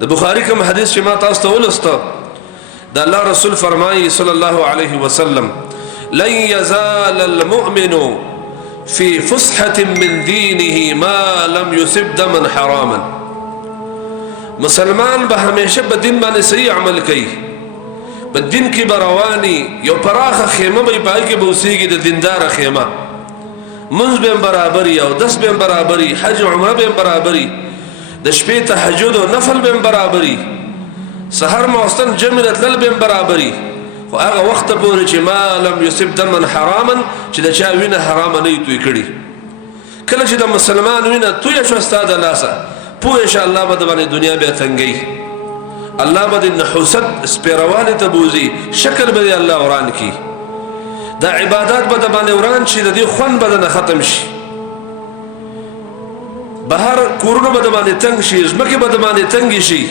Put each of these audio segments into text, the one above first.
د بخاری کوم حدیث چې ما تاسو ته ولسته د الله رسول فرمایي صلی الله علیه وسلم لن يزال المؤمن في فسحة من دينه ما لم يصب دما حراما مسلمان به همیشه په دین باندې صحیح عمل کوي په دین کې برواني یو پراخه خیمه به پای کې بوسیږي د دیندار خیمه منځ به برابري او دس به برابري حج عمره به برابري د شپې تهجد او نفل به برابري سحر موستن جمع راتلل به برابري خو هغه وخت پورې چې ما لم يصب دما حراما چې د چا وینه حرام نه توي کړي کله چې د مسلمان وینه توي شو استاد لاسه پوه ان شاء الله به د دنیا به تنګي الله به د نحوست سپیروان ته بوزي شکل به الله وران کی دا عبادت به د باندې وران شي د دې خون به نه ختم شي بهر کورونه به د باندې تنگ شي زمکه به د باندې تنگ شي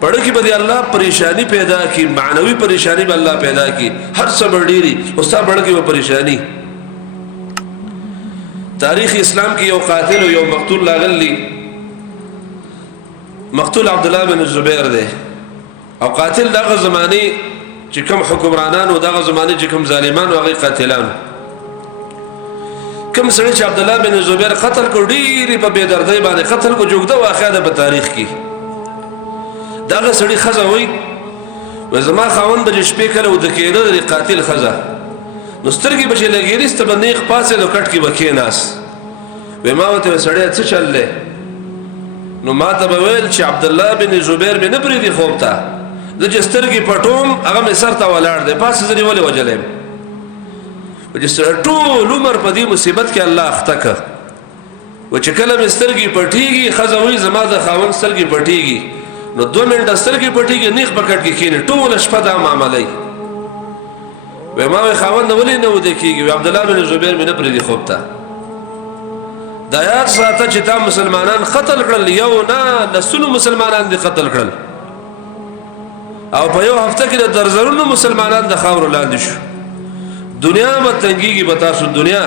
پړه کې به الله پریشانی پیدا کی معنوي پریشانی به الله پیدا کی هر څه ډیری استاد پړه کې به پریشانی تاریخ اسلام کې یو قاتل او یو مقتول لاغلی مقتول عبد الله بن الزبير ده او قاتل دغه زماني چې کوم حکمرانان او دغه زماني چې کوم ظالمان او هغه قاتلان کوم سړي چې عبد الله بن الزبير قتل کو ډيري په بے دردۍ باندې قتل کو جوګده واقعه ده په تاریخ کې دغه سړي خزه وای و زما خاوند د شپې کله د کېره د قاتل خزه نو سترګې بچي لګېري ستبنيخ پاسه لو کټ کې وکیناس و ما وته سړی څه چلله نو ما ته ویل چې عبد الله بن زبير مې نه پریدي خوب ته د جسترګي پټوم هغه مې سر ته ولاړ دی پاسه ځنی ولې وجلم و چې ټول عمر په دې مصیبت کې الله اختک و چې کله مې سترګي پټيږي خزوي زما د خاون سترګي پټيږي نو 2 منټه سترګي پټيږي نیخ پکټ کې کینې ټول شپه دا معاملې و ما خاون ولې نه ودی کیږي عبد الله بن زبير مې نه پریدي خوب ته دا یاد ساته چې تا مسلمانان قتل کړل یو نه لسلو مسلمانان دي قتل کړل او په یو هفته کې د درزرونو مسلمانان د خاور لاندې شو دنیا به تنګيږي به تاسو دنیا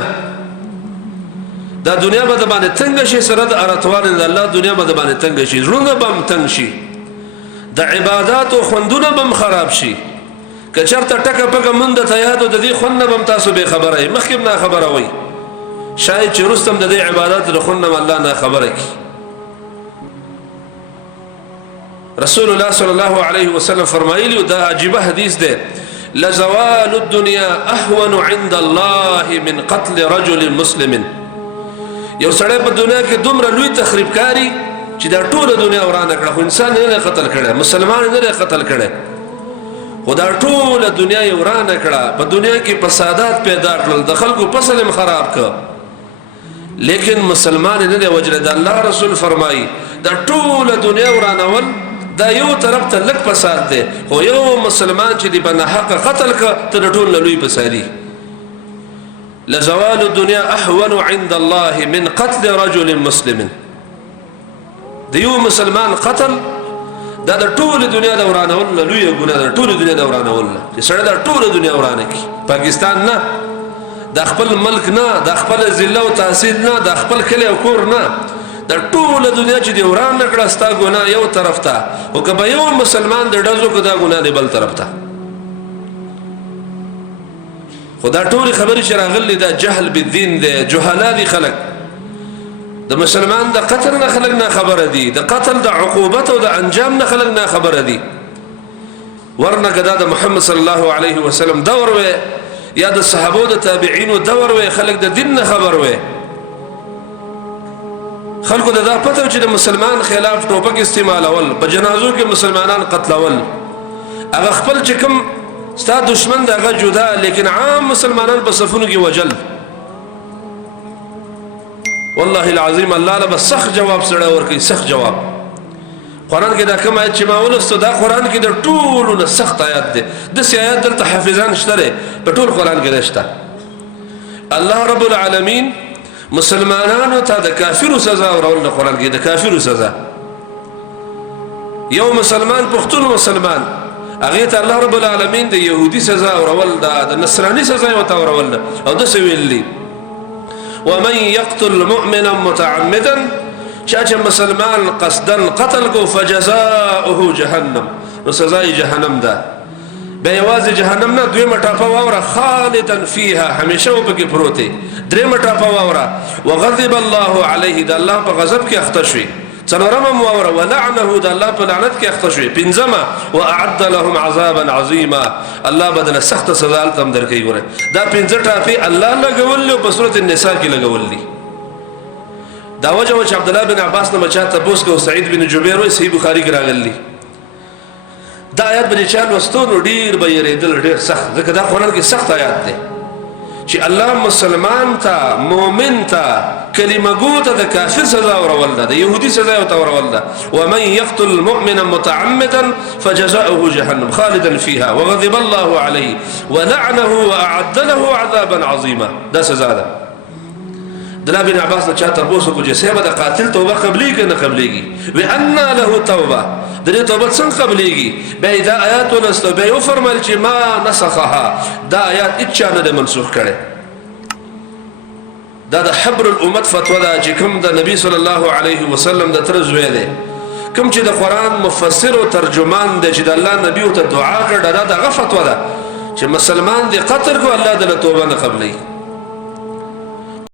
دا دنیا به د باندې تنګ شي سره د ارتوان د الله دنیا به د باندې تنګ شي زړونه به تنګ شي د عبادت او خوندونه به خراب شي کچرته ټکه پکه مونږ ته یادو د دې خونه به تاسو به خبره مخکې نه خبره وي شاید چې رستم د دې عبادت له خونم الله نه خبره کی رسول الله صلی الله علیه وسلم فرمایلی دا عجیب حدیث ده لزوال الدنيا اهون عند الله من قتل رجل مسلم یو سړی په دنیا کې دومره لوی تخریب کاری چې دا ټول دنیا ورانه کړه خو انسان نه قتل کړي مسلمان نه قتل کړي خدا ټول دنیا ورانه کړه په دنیا کې فسادات پیدا کړل د خلکو فصل خراب کړ لیکن مسلمان نه دی وجره د الله رسول فرمایي دا ټول دنیا ورانول دا یو طرف ته لک فساد دی خو یو مسلمان چې دی بنا حق قتل ک ته ټول لوی فسادي لزوال الدنيا اهون عند الله من قتل رجل مسلم دیو مسلمان قتل دا د ټول دنیا د ورانول لوی ګناه د ټول دنیا د ورانول چې سره د ټول دنیا ورانه کی پاکستان نه د خپل ملک نه د خپل ذله او تحصیل نه د خپل کلی او کور نه د ټول دنیا چې دی وران نکړه ستا ګناه یو طرف ته او کبه یو مسلمان د ډزو کدا ګناه دی بل طرف ته خدا ټول خبرې شراغلی دا جهل بالدین دی جهالا دي خلق د مسلمان د قتل نه خلق نه خبره دي د قتل د عقوبت او د انجام نه خلق نه خبره دي ورنه کدا د محمد صلی الله علیه وسلم دور و یا د صحابو د تابعین دور و خلق د دین نه خبر و خلکو د دا پته چې د مسلمان خلاف ټوپک استعمالول په جنازو کې مسلمانان قتلول هغه خپل چې کوم ستا دشمن دغه جدا لیکن عام مسلمانان په صفونو کې وجل والله العظیم الله له سخت جواب سره ورکي سخت جواب قرآن کې دا کوم آیت چې ما ولستو دا قرآن کې د ټولو نه سخت آیات دی د سی آیات دلته حافظان شته په ټول قرآن کې نشته الله رب العالمین مسلمانانو ته د کافرو سزا ورول د قرآن کې د کافرو سزا یو مسلمان پښتون مسلمان هغه ته الله رب العالمین د يهودي سزا ورول د نصراني سزا ورول او د سویلی ومن يقتل مؤمنا متعمدا چا چې مسلمان قصدن قتل کو فجزاؤه جهنم نو سزای جهنم ده به یوازې جهنم نه دویمه ټاپه واوره خالدا فيها همیشه وبکې پروت دی درېمه ټاپه واوره وغضب الله عليه د الله په غضب کې اخته شوي څلورمه واوره ولعنه د الله په لعنت کې اخته شوي پنځمه واعد لهم عذابا عظیما الله بدله سخت سزا تم درکوي ګوره دا پنځه ټاپې الله لګولې او په سورۃ النساء کې لګولې دا وجه چې عبد الله بن عباس نه مچا تاسو کو سعید بن جبیر وایي صحیح بخاری کې راغلی دا آیات باندې چا لوستو نو ډیر به یریدل ډیر سخت ځکه دا قرآن کې سخت آیات دی چې الله مسلمان ته مؤمن ته کلمه ګو ته د کافر سزا ورول ده د يهودي سزا ورول ده ومن يقتل مؤمنا متعمدا فجزاؤه جهنم خالدا فيها وغضب الله عليه ولعنه واعد له عذابا عظيما دا سزا ده عبدالله بن عباس نه چا تاسو کو چې سبا د قاتل توبه قبلي کنه قبليږي وان له توبه د دې توبه څنګه قبليږي به دا آیات ولستو به یو فرمایل چې ما نسخها دا آیات اچا نه منسوخ کړي دا د حبر الامت فتوا ده چې کوم د نبی صلی الله علیه وسلم د طرز وې ده کوم چې د قران مفسر او ترجمان دی چې د الله نبی او ته دعا کړه دا د غفتوا ده چې مسلمان دی قتل کو الله د توبه نه قبلي